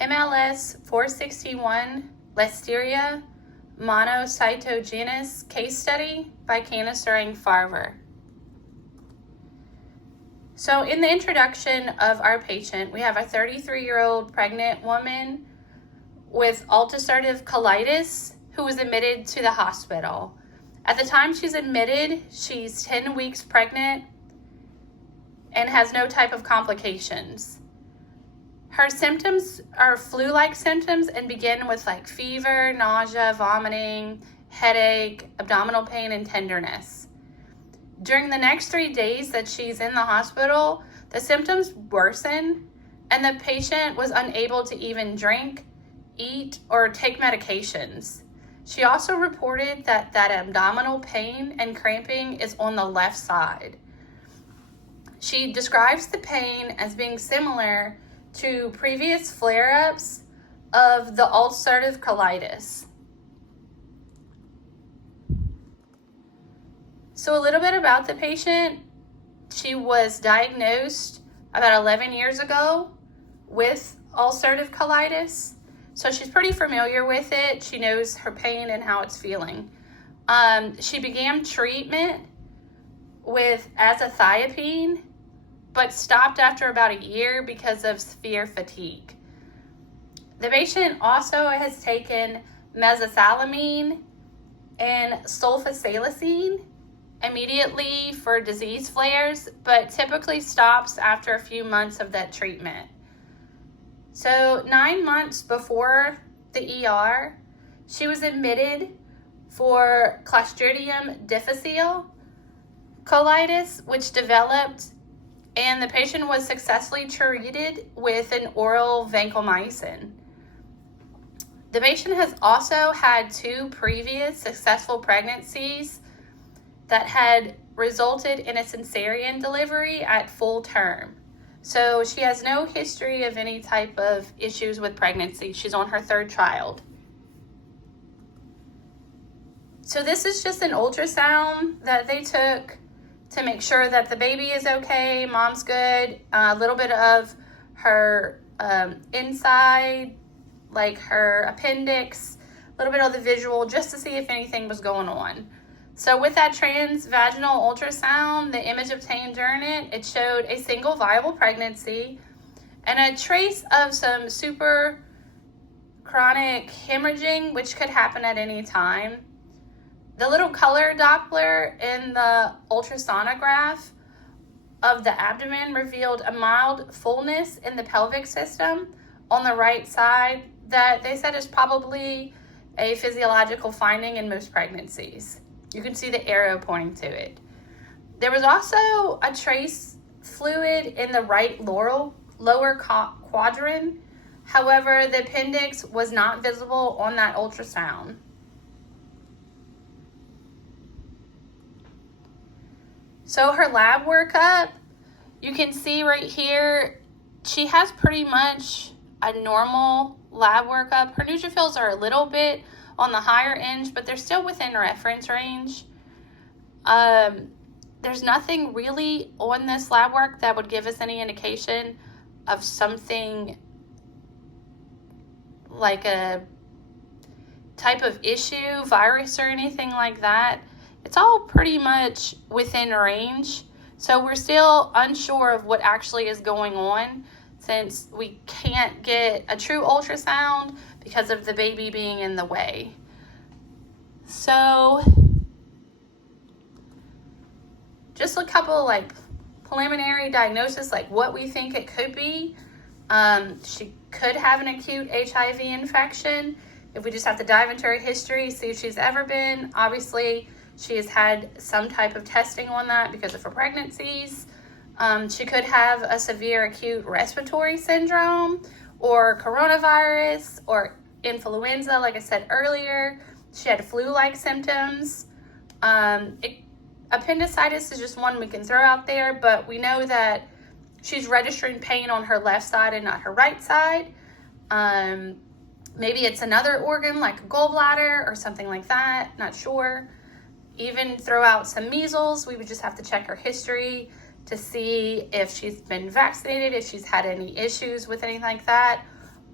MLS 461 Listeria Monocytogenes case study by zeringue-farver. So in the introduction of our patient, we have a 33-year-old pregnant woman with ulcerative colitis who was admitted to the hospital. At the time she's admitted, she's 10 weeks pregnant and has no type of complications. Her symptoms are flu-like symptoms and begin with like fever, nausea, vomiting, headache, abdominal pain, and tenderness. During the next 3 days that she's in the hospital, the symptoms worsen and the patient was unable to even drink, eat, or take medications. She also reported that abdominal pain and cramping is on the left side. She describes the pain as being similar to previous flare-ups of the ulcerative colitis. So a little bit about the patient. She was diagnosed about 11 years ago with ulcerative colitis. So she's pretty familiar with it. She knows her pain and how it's feeling. She began treatment with azathioprine, but stopped after about a year because of severe fatigue. The patient also has taken mesalamine and sulfasalazine immediately for disease flares, but typically stops after a few months of that treatment. So 9 months before the ER, she was admitted for Clostridium difficile colitis, which developed, and the patient was successfully treated with an oral vancomycin. The patient has also had 2 previous successful pregnancies that had resulted in a cesarean delivery at full term. So she has no history of any type of issues with pregnancy. She's on her 3rd child. So this is just an ultrasound that they took to make sure that the baby is okay, mom's good, a little bit of her inside, like her appendix, a little bit of the visual, just to see if anything was going on. So with that transvaginal ultrasound, the image obtained during it showed a single viable pregnancy and a trace of some super chronic hemorrhaging, which could happen at any time. The little color Doppler in the ultrasonograph of the abdomen revealed a mild fullness in the pelvic system on the right side that they said is probably a physiological finding in most pregnancies. You can see the arrow pointing to it. There was also a trace fluid in the right lower quadrant. However, the appendix was not visible on that ultrasound. So her lab workup, you can see right here, she has pretty much a normal lab workup. Her neutrophils are a little bit on the higher end, but they're still within reference range. There's nothing really on this lab work that would give us any indication of something like a type of issue, virus, or anything like that. It's all pretty much within range. So we're still unsure of what actually is going on since we can't get a true ultrasound because of the baby being in the way. So just a couple like preliminary diagnosis, like what we think it could be. She could have an acute HIV infection. If we just have to dive into her history, see if she's ever been. Obviously, she has had some type of testing on that because of her pregnancies. She could have a severe acute respiratory syndrome or coronavirus or influenza, like I said earlier. She had flu-like symptoms. Appendicitis is just one we can throw out there, but we know that she's registering pain on her left side and not her right side. Maybe it's another organ like a gallbladder or something like that, not sure. Even throw out some measles. We would just have to check her history to see if she's been vaccinated, if she's had any issues with anything like that,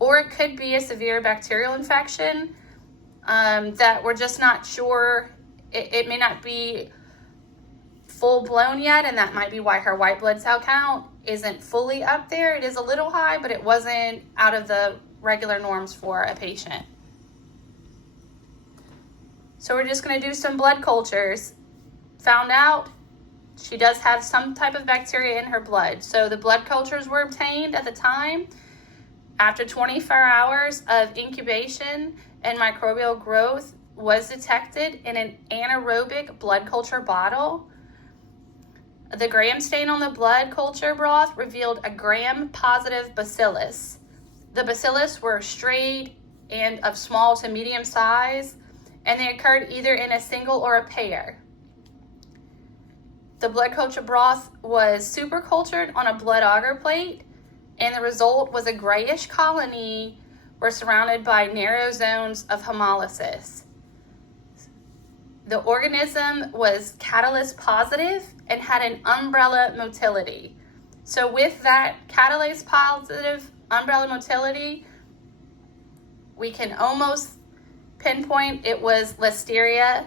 or it could be a severe bacterial infection that we're just not sure. It may not be full blown yet, and that might be why her white blood cell count isn't fully up there. It is a little high, but it wasn't out of the regular norms for a patient. So we're just going to do some blood cultures. Found out she does have some type of bacteria in her blood. So the blood cultures were obtained at the time. After 24 hours of incubation and microbial growth was detected in an anaerobic blood culture bottle. The gram stain on the blood culture broth revealed a gram-positive bacillus. The bacillus were straight and of small to medium size, and they occurred either in a single or a pair. The blood culture broth was supercultured on a blood agar plate, and the result was a grayish colony were surrounded by narrow zones of hemolysis. The organism was catalase positive and had an umbrella motility. So with that catalase positive umbrella motility, we can almost pinpoint it was Listeria,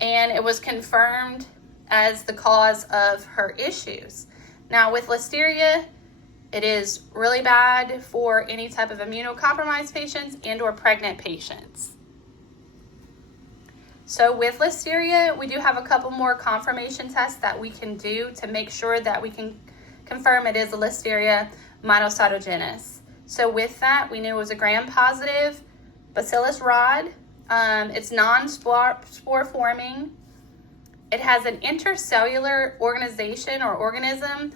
and it was confirmed as the cause of her issues. Now with Listeria, it is really bad for any type of immunocompromised patients and or pregnant patients. So with Listeria, we do have a couple more confirmation tests that we can do to make sure that we can confirm it is a Listeria Monocytogenes. So with that, we knew it was a gram-positive bacillus rod. It's non-spore forming. It has an intercellular organization or organism.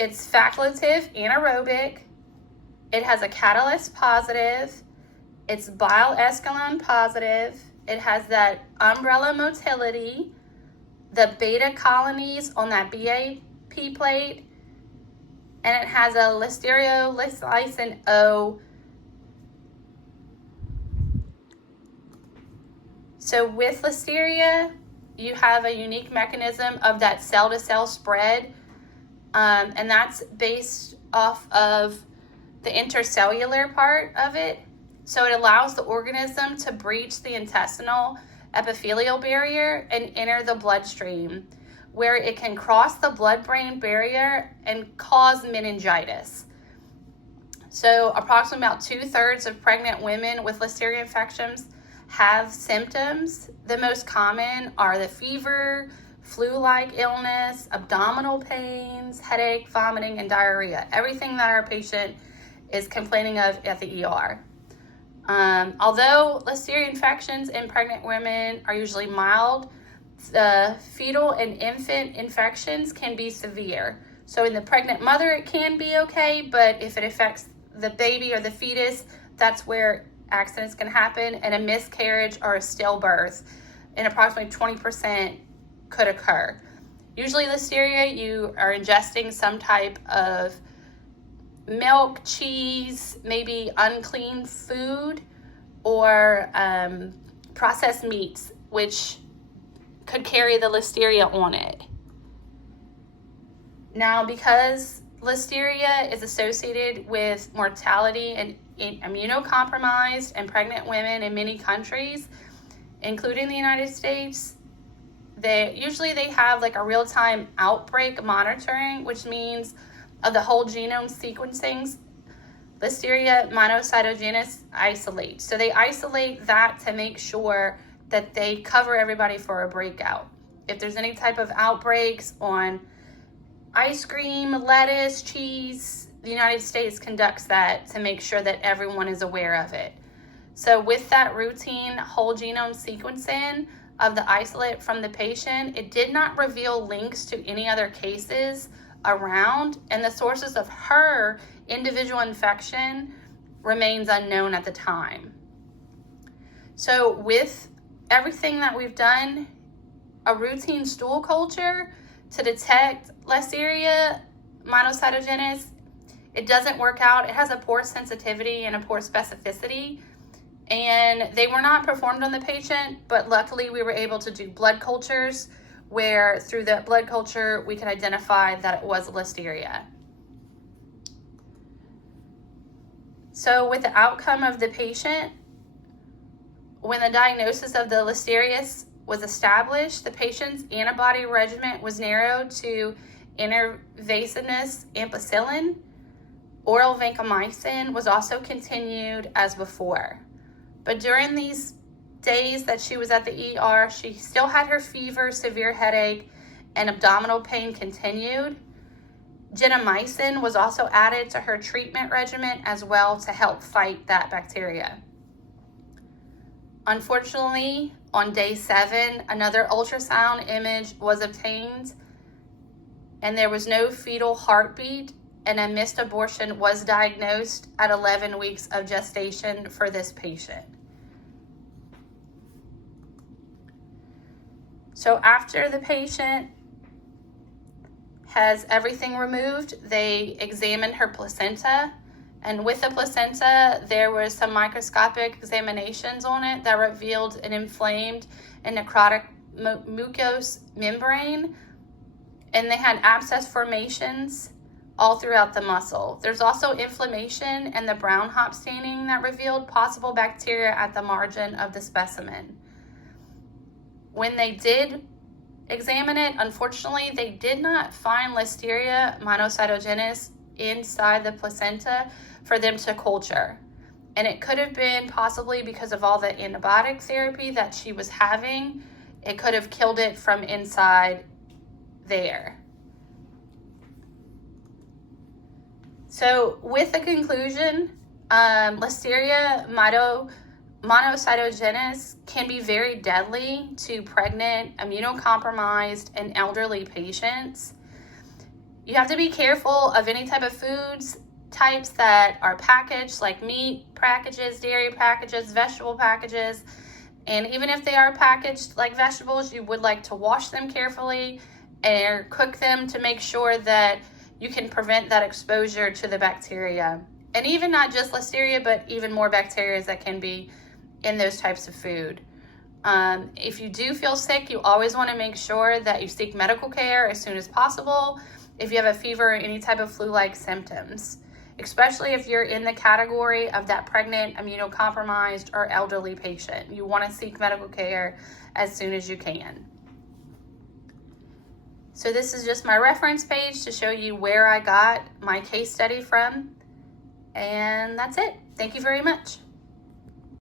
It's facultative, anaerobic. It has a catalase positive. It's bile escalone positive. It has that umbrella motility, the beta colonies on that BAP plate, and it has a Listeria-lysine O. So with Listeria, you have a unique mechanism of that cell-to-cell spread, and that's based off of the intercellular part of it. So it allows the organism to breach the intestinal epithelial barrier and enter the bloodstream, where it can cross the blood-brain barrier and cause meningitis. So approximately about 2/3 of pregnant women with Listeria infections have symptoms. The most common are the fever, flu-like illness, abdominal pains, headache, vomiting, and diarrhea. Everything that our patient is complaining of at the ER. Although Listeria infections in pregnant women are usually mild, the fetal and infant infections can be severe. So in the pregnant mother, it can be okay, but if it affects the baby or the fetus, that's where accidents can happen, and a miscarriage or a stillbirth in approximately 20% could occur. Usually Listeria, you are ingesting some type of milk, cheese, maybe unclean food, or processed meats, which could carry the Listeria on it. Now, because Listeria is associated with mortality in immunocompromised and pregnant women in many countries, including the United States, they have like a real-time outbreak monitoring, which means of the whole genome sequencing, Listeria monocytogenes isolate. So they isolate that to make sure that they cover everybody for a breakout. If there's any type of outbreaks on ice cream, lettuce, cheese, the United States conducts that to make sure that everyone is aware of it. So with that routine whole genome sequencing of the isolate from the patient, it did not reveal links to any other cases around, and the sources of her individual infection remains unknown at the time. So with everything that we've done, a routine stool culture to detect Listeria monocytogenes, it doesn't work out. It has a poor sensitivity and a poor specificity, and they were not performed on the patient, but luckily we were able to do blood cultures where through the blood culture we could identify that it was Listeria. So with the outcome of the patient, when the diagnosis of the Listeria was established, the patient's antibody regimen was narrowed to intravasous ampicillin. Oral vancomycin was also continued as before. But during these days that she was at the ER, she still had her fever, severe headache, and abdominal pain continued. Gentamicin was also added to her treatment regimen as well to help fight that bacteria. Unfortunately, on day 7, another ultrasound image was obtained, and there was no fetal heartbeat, and a missed abortion was diagnosed at 11 weeks of gestation for this patient. So after the patient has everything removed, they examined her placenta, and with the placenta, there was some microscopic examinations on it that revealed an inflamed and necrotic mucous membrane, and they had abscess formations all throughout the muscle. There's also inflammation and the brown hop staining that revealed possible bacteria at the margin of the specimen. When they did examine it, unfortunately, they did not find Listeria monocytogenes inside the placenta for them to culture. And it could have been possibly because of all the antibiotic therapy that she was having. It could have killed it from inside there. So with the conclusion, Listeria monocytogenes can be very deadly to pregnant, immunocompromised, and elderly patients. You have to be careful of any type of foods types that are packaged, like meat packages, dairy packages, vegetable packages. And even if they are packaged like vegetables, you would like to wash them carefully and cook them to make sure that you can prevent that exposure to the bacteria. And even not just Listeria, but even more bacteria that can be in those types of food. If you do feel sick, you always want to make sure that you seek medical care as soon as possible if you have a fever or any type of flu-like symptoms, especially if you're in the category of that pregnant, immunocompromised, or elderly patient. You want to seek medical care as soon as you can. So this is just my reference page to show you where I got my case study from. And that's it. Thank you very much.